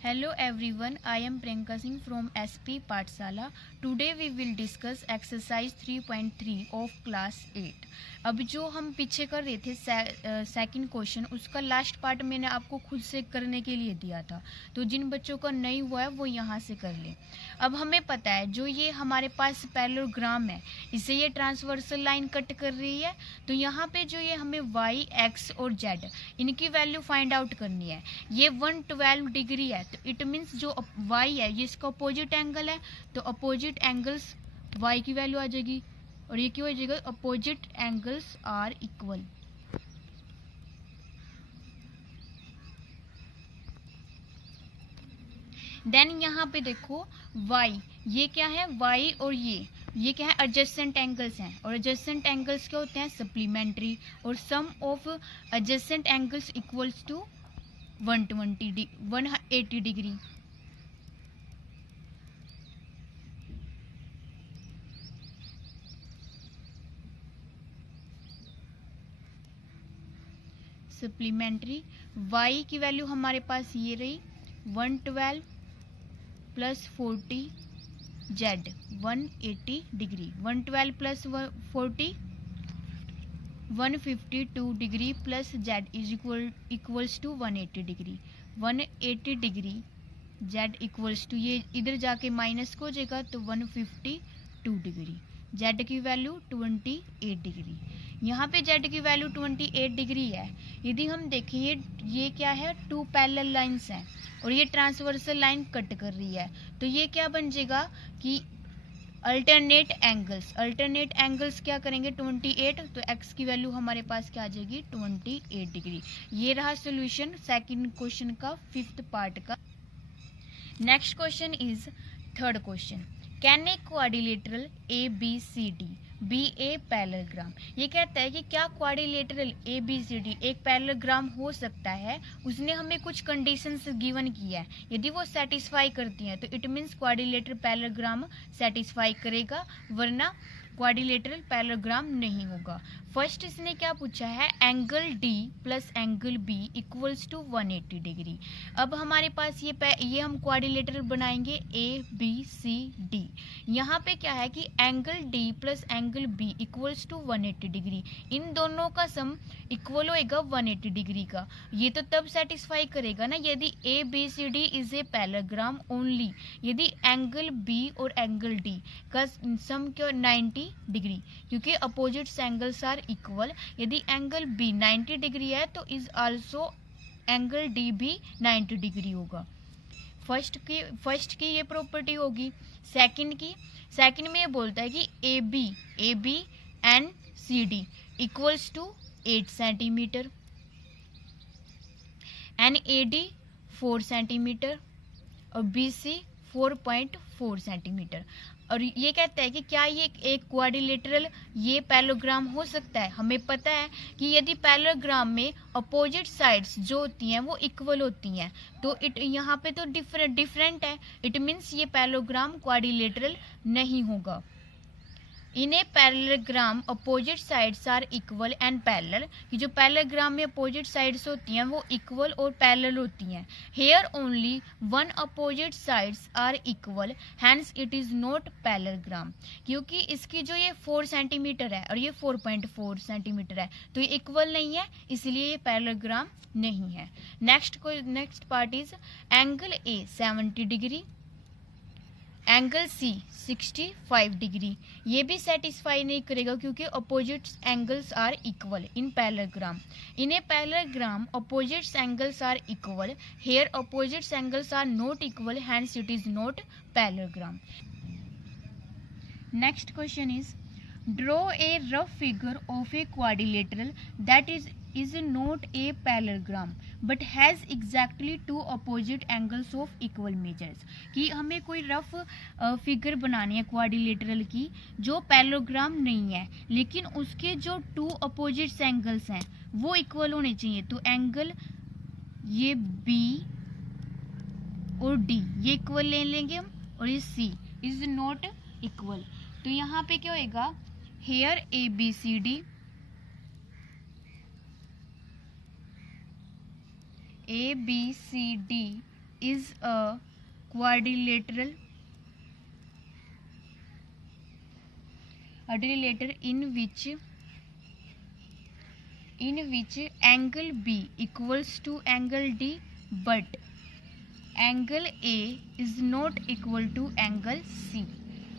Hello everyone, I am Priyanka Singh from SP Pathshala. Today we will discuss exercise 3.3 of class 8. अब जो हम पीछे कर रहे थे सेकंड क्वेश्चन, उसका लास्ट पार्ट मैंने आपको खुद से करने के लिए दिया था, तो जिन बच्चों का नहीं हुआ है वो यहाँ से कर लें। अब हमें पता है जो ये हमारे पास पैरेललोग्राम है, इसे ये ट्रांसवर्सल लाइन कट कर रही है, तो यहाँ पे जो ये हमें y, x और z इनकी वैल्यू फाइंड आउट करनी है। ये 112 डिग्री है, तो इट मीन्स जो y है ये इसका अपोजिट एंगल है, तो अपोजिट एंगल्स y की वैल्यू आ जाएगी और ये क्यों हो जाएगा, opposite angles are equal. Then यहाँ पे देखो y, ये क्या है, y और ये क्या है, एडजेसेंट एंगल्स हैं, और एडजेसेंट एंगल्स क्या होते हैं, सप्लीमेंट्री, और sum of adjacent angles equals to 180 degree. Supplementary y की वैल्यू हमारे पास ये रही 112 plus 40 z 180 degree, 112 plus 40 152 degree plus z is equals to 180 degree, 180 degree z equals to, ये इधर जाके माइनस को हो जाएगा तो 152 डिग्री, z की वैल्यू 28 डिग्री। यहाँ पे z की वैल्यू 28 डिग्री है। यदि हम देखें ये क्या है, टू पैरेलल लाइंस हैं और ये ट्रांसवर्सल लाइन कट कर रही है, तो ये क्या बन जाएगा कि अल्टरनेट एंगल्स क्या करेंगे 28, तो x की वैल्यू हमारे पास क्या आ जाएगी 28 डिग्री। ये रहा सोल्यूशन सेकंड क्वेश्चन का फिफ्थ पार्ट का। Next question is third question, can a quadrilateral ABCD be a parallelogram. ये कहता है कि क्या क्वाड्रिलेटरल ABCD एक पैरेललोग्राम हो सकता है। उसने हमें कुछ कंडीशंस गिवन की है, यदि वो सेटिस्फाई करती हैं तो it means quadrilateral parallelogram satisfy करेगा, वरना क्वाड्रिलेटरल पैरेललोग्राम नहीं होगा। फर्स्ट इसने क्या पूछा है, angle D plus angle B equals to 180 degree. अब हमारे पास ये हम क्वाड्रिलेटरल बनाएंगे ABCD। यहाँ पे क्या है कि angle D plus angle B equals to 180 degree, इन दोनों का सम इक्वल होएगा 180 डिग्री का। ये तो तब सेटिस्फाई करेगा ना यदि ABCD is a parallelogram only, यदि एंगल B और एंगल D का सम क्यों 90 डिग्री, क्योंकि अपोजिट्स एंगल्स आर इक्वल। यदि एंगल B 90 डिग्री है तो इज आल्सो एंगल D भी 90 डिग्री होगा। फर्स्ट की ये प्रॉपर्टी होगी। सेकंड में ये बोलता है कि AB and CD equals to 8 centimetre and AD 4 centimetre और BC 4.4 सेंटीमीटर। और ये कहता है कि क्या ये एक क्वाड्रिलेटरल ये पैरेललोग्राम हो सकता है। हमें पता है कि यदि पैरेललोग्राम में अपोजिट साइड्स जो होती हैं वो इक्वल होती हैं, तो यहाँ पे तो डिफरेंट है, इट मीन्स ये पैरेललोग्राम क्वाड्रिलेटरल नहीं होगा। In a parallelogram opposite sides are equal and parallel, कि जो पैरेललोग्राम में अपोजिट साइड्स होती हैं वो इक्वल और पैरेलल होती हैं। Here only one opposite sides are equal, hence it is not parallelogram. क्योंकि इसकी जो ये 4 सेंटीमीटर है और ये 4.4 सेंटीमीटर है, तो ये इक्वल नहीं है, इसलिए ये पैरेललोग्राम नहीं है। Next part is angle A 70 degree, angle C 65 degree. ये भी सेटिस्फाई नहीं करेगा क्योंकि opposite angles are equal in parallelogram. In a parallelogram opposite angles are equal, here opposite angles are not equal, hence it is not parallelogram. Next question is draw a rough figure of a quadrilateral that is not a parallelogram but has exactly two opposite angles of equal measures। कि हमें कोई rough figure बनानी है quadrilateral की जो parallelogram नहीं है, लेकिन उसके जो टू अपोजिट एंगल्स हैं वो इक्वल होने चाहिए। तो एंगल ये B और D ये इक्वल ले लेंगे हम, और ये C इज नॉट इक्वल। तो यहाँ पे क्या होएगा, hair ABCD ABCD is a quadrilateral in which angle B equals to angle D, but angle A is not equal to angle C.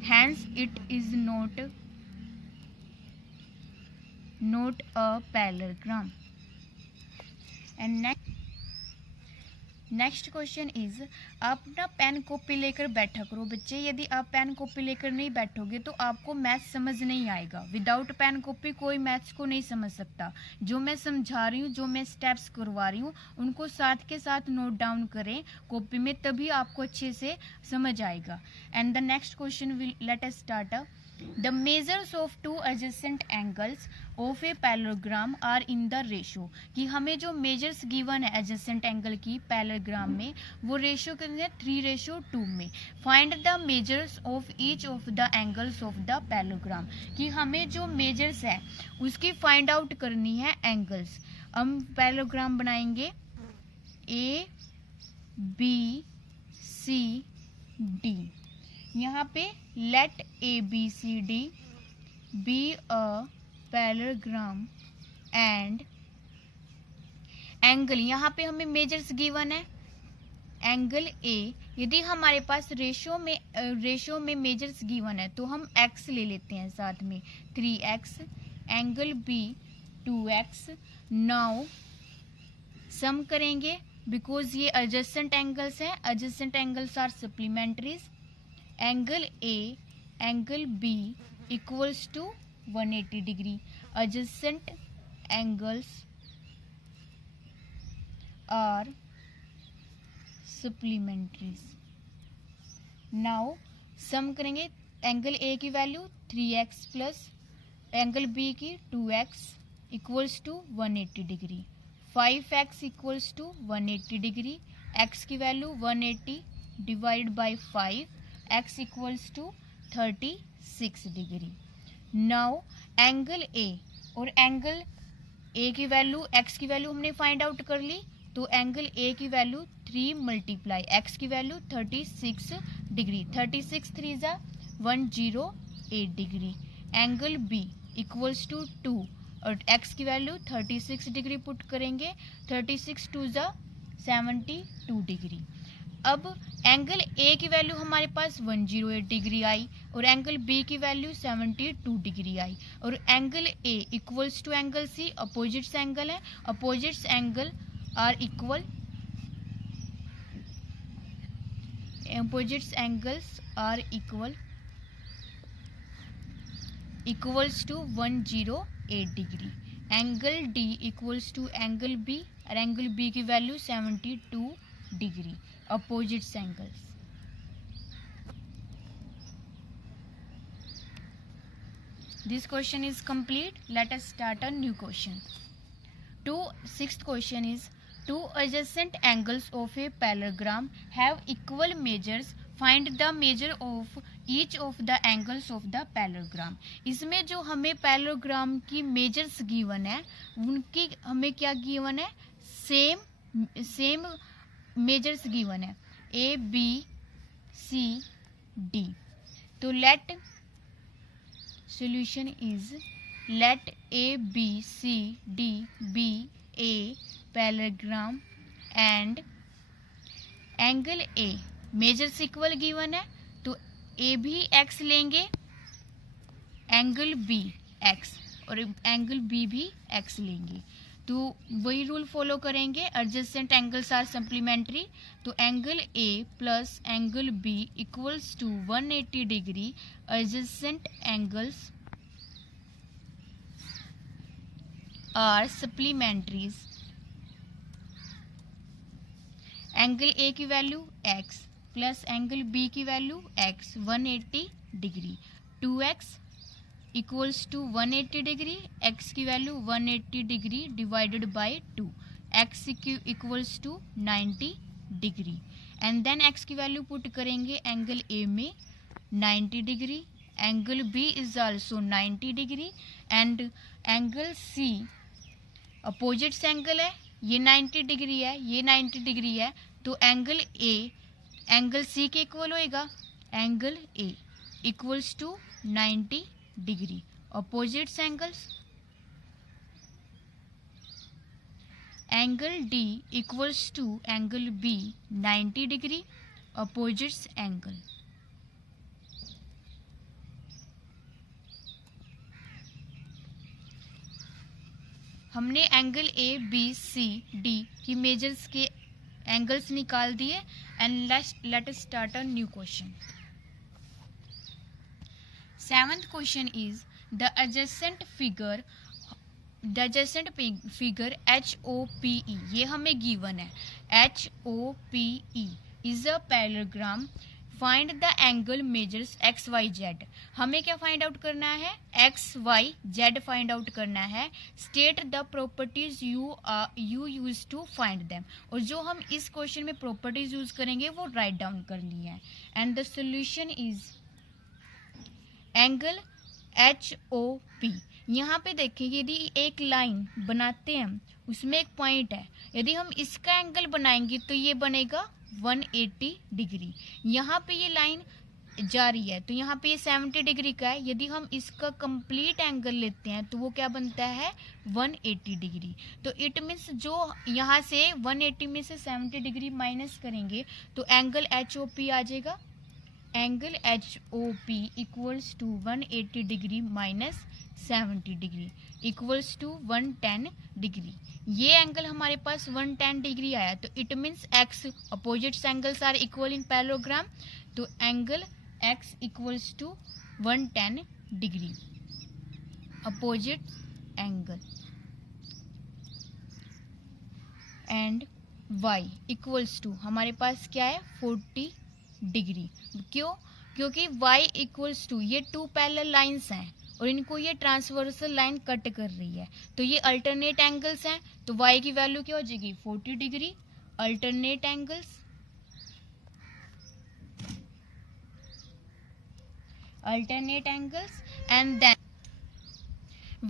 Hence, it is not a parallelogram. And next question is, आप ना pen copy लेकर बैठा करो बच्चे। यदि आप pen copy लेकर नहीं बैठोगे तो आपको मैथ्स समझ नहीं आएगा। विदाउट पेन कॉपी कोई मैथ्स को नहीं समझ सकता। जो मैं समझा रही हूँ, जो मैं स्टेप्स करवा रही हूँ, उनको साथ के साथ नोट डाउन करें कॉपी में, तभी आपको अच्छे से समझ आएगा। And the next question will let us start. The measures of two adjacent angles of a parallelogram are in the ratio। कि हमें जो मेजर्स गिवन है adjacent एंगल की पैरेललोग्राम में, वो रेशियो कितने हैं? 3:2 में। Find the measures of each of the angles of the parallelogram. कि हमें जो मेजर्स है उसकी फाइंड आउट करनी है एंगल्स। हम पैरेललोग्राम बनाएंगे A B C D। यहाँ पे let ABCD be a parallelogram and angle, यहाँ पे हमें मेजर्स गिवन है। एंगल A, यदि हमारे पास रेशियो में मेजर्स गिवन है तो हम x ले लेते हैं साथ में, 3x। Angle B 2x। Now sum करेंगे बिकॉज ये एडजेसेंट एंगल्स हैं। Adjacent angles are supplementaries. Angle A angle B equals to 180 degree. Adjacent angles are supplementaries. Now sum करेंगे। एंगल A की value 3x plus angle B की 2x equals to 180 degree. 5x equals to 180 degree. x की value 180 divide by 5, x equals to 36 degree. Now angle A और angle A की value, x की value हमने find out कर ली, तो angle A की वैल्यू 3 मल्टीप्लाई x की वैल्यू 36 डिग्री। 36 3 ज़ा 108 degree. Angle B equals to 2 और x की वैल्यू 36 डिग्री पुट करेंगे। 36 2 ज़ा 72 डिग्री। अब एंगल A की वैल्यू हमारे पास 108 डिग्री आई और एंगल B की वैल्यू 72 डिग्री आई। और angle A equals to angle C, opposites angle है। Opposites angle are equal, opposites angles are equals to 108 degree. Angle D equals to angle B और angle B की value 72 degree. Opposites angles। This question is complete. Let us start a new question. Sixth question is, two adjacent angles of a parallelogram have equal measures. Find the measure of each of the angles of the parallelogram। इसमें जो हमें parallelogram की measures given है, उनकी हमें क्या given है? Same measures given है, A B C D। तो let solution is, let A B C D be a parallelogram and angle A measures equal given है तो A भी x लेंगे, एंगल B x और एंगल B भी x लेंगे। तो वही रूल फॉलो करेंगे, एडजेसेंट एंगल्स आर सप्लीमेंट्री। तो angle A plus angle B equals to 180 degree. Adjacent angles are supplementaries. Angle A की value x plus angle B की value x 180 degree. 2x equals to 180 degree, x की value 180 degree divided by 2, x equals to 90 degree. And then x की value put करेंगे angle A में 90 degree, angle B is also 90 degree and angle C opposites angle है, ये 90 degree है, ये 90 degree है, तो एंगल ए एंगल सी के इक्वल होएगा, angle A equals to 90 degree. Opposites angles, angle D equals to angle B 90 degree. Opposites angle, हमने angle A B C D की मेजर्स के एंगल्स निकाल दिए and let us start a new question. Seventh question is the adjacent figure HOPE, ये हमें given है। HOPE इज a parallelogram, find the angle measures x y z. हमें क्या फाइंड आउट करना है, x y Z find out करना है। State the properties you use to find them, और जो हम इस क्वेश्चन में प्रॉपर्टीज यूज करेंगे वो राइट डाउन कर ली है। And the solution is angle HOP। यहाँ पे देखें, यदि एक लाइन बनाते हैं उसमें एक पॉइंट है, यदि हम इसका एंगल बनाएंगे तो ये बनेगा 180 डिग्री। यहाँ पे ये लाइन जा रही है तो यहाँ पे ये 70 डिग्री का है, यदि हम इसका कंप्लीट एंगल लेते हैं तो वो क्या बनता है 180 डिग्री। तो इट मीन्स जो यहाँ से 180 में से 70 डिग्री माइनस करेंगे तो एंगल HOP आ जाएगा। Angle HOP equals to 180 degree minus 70 degree equals to 110 degree. ये एंगल हमारे पास 110 डिग्री आया, तो it means x opposites angles are equal in parallelogram, तो angle x equals to 110 degree opposite angle. And y equals to हमारे पास क्या है 40 डिग्री। क्यों? क्योंकि y इक्वल्स टू ये टू पैरेलल लाइंस हैं और इनको ये ट्रांसवर्सल लाइन कट कर रही है, तो ये अल्टरनेट एंगल्स हैं, तो y की वैल्यू क्या हो जाएगी 40 degree alternate angles and then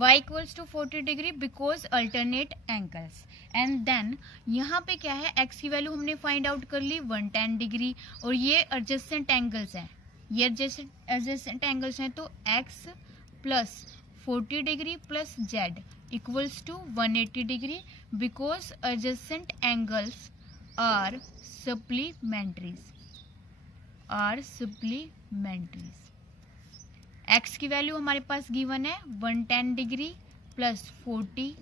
y equals to 40 degree because alternate angles. And then यहाँ पे क्या है, x की वैल्यू हमने फाइंड आउट कर ली 110 डिग्री, और ये एडजेसेंट एंगल्स हैं, ये एडजेसेंट एंगल्स हैं, तो x plus 40 degree plus z equals to 180 degree because adjacent angles are supplementaries. x की वैल्यू हमारे पास गिवन है 110 degree plus 40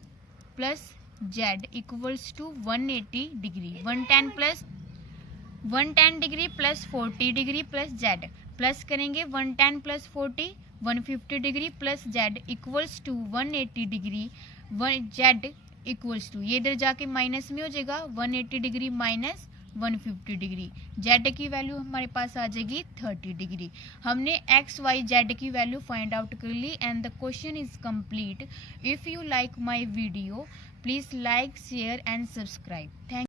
plus z equals to 180 degree. 110 degree plus 40 degree plus z plus करेंगे 110 plus 40 150 degree plus z equals to 180 degree. z equals to ये इधर जाके minus में हो जाएगा 180 डिग्री माइनस 150 डिग्री। z की वैल्यू हमारे पास आ जाएगी 30 डिग्री। हमने x y z की वैल्यू फाइंड आउट कर ली and the question is complete. If you like my video please like share and subscribe. Thank